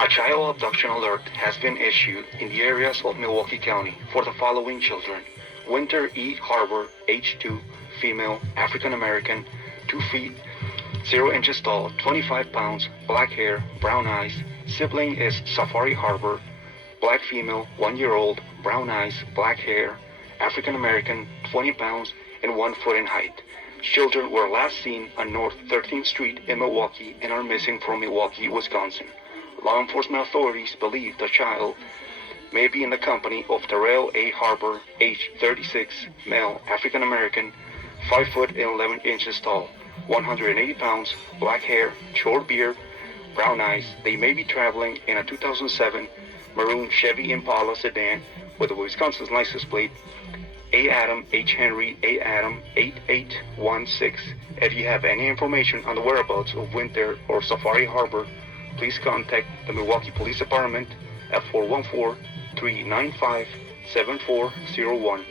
A child abduction alert has been issued in the areas of Milwaukee County for the following children. Winter E. Harbor, age 2, female, African American, 2 feet, 0 inches tall, 25 pounds, black hair, brown eyes. Sibling is Safari Harbor, black female, 1-year-old, brown eyes, black hair, African American, 20 pounds, and 1 foot in height. Children were last seen on North 13th Street in Milwaukee and are missing from Milwaukee, Wisconsin. Law enforcement authorities believe the child may be in the company of Terrell A. Harbor, age 36, male, African American, 5 foot and 11 inches tall, 180 pounds, black hair, short beard, brown eyes. They may be traveling in a 2007 maroon Chevy Impala sedan with a Wisconsin license plate A. Adam H. Henry A. Adam 8816. If you have any information on the whereabouts of Winter or Safari Harbor, please contact the Milwaukee Police Department at 414-395-7401.